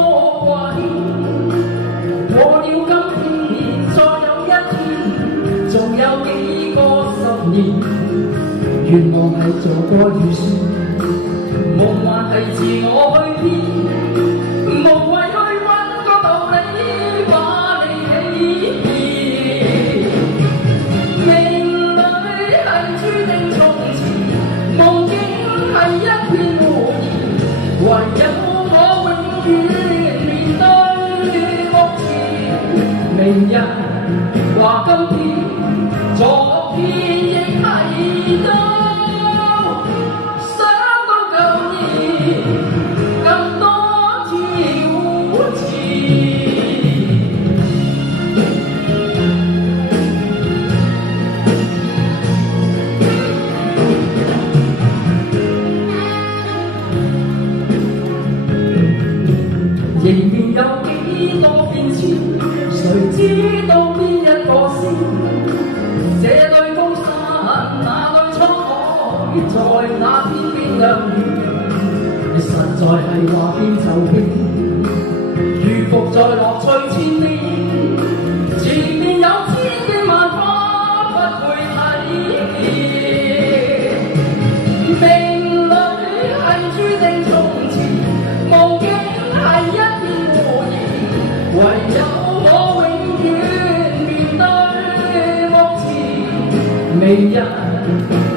多掛牽。過了今天，再有一天，仲有幾個十年，願望係做個預算，夢幻係自我去編，無謂去揾個道理把你欺騙。命裏係注定從前，夢境係一片胡言，唯有我永遠面對目前。明日話今天，昨天亦係都想到舊年更多挑戰。迎面有幾多變遷，誰知道邊一個先？這對風傘，那對滄海，在那天邊亮了，實在係話變就變，如伏在樂趣千變。前面有千變萬化，不會睇見。命裏係注定從前，夢境係一片胡言，唯有我永遠面對目前。明日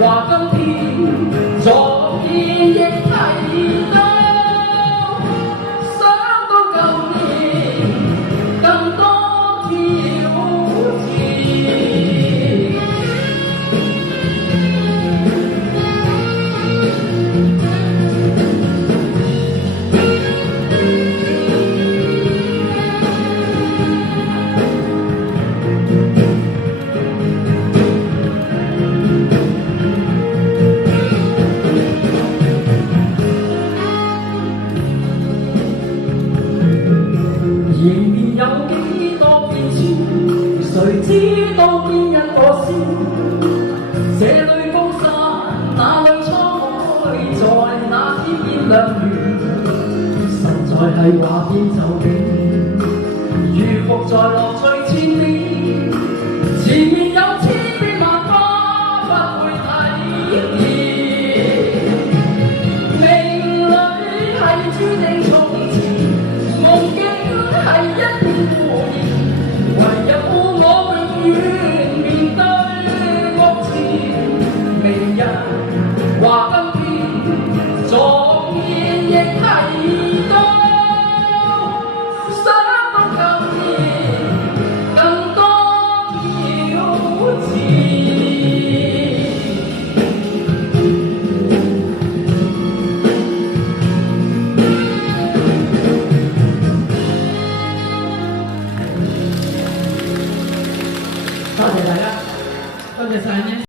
話今天，昨天亦提到想到舊年更多挑戰。迎面有幾多變遷，誰知道邊一個先？這對風傘，那對滄海，在那天邊亮了，實在係話變就變，如伏在樂趣千變。前面有千變萬化，不會睇見。命裏係注定從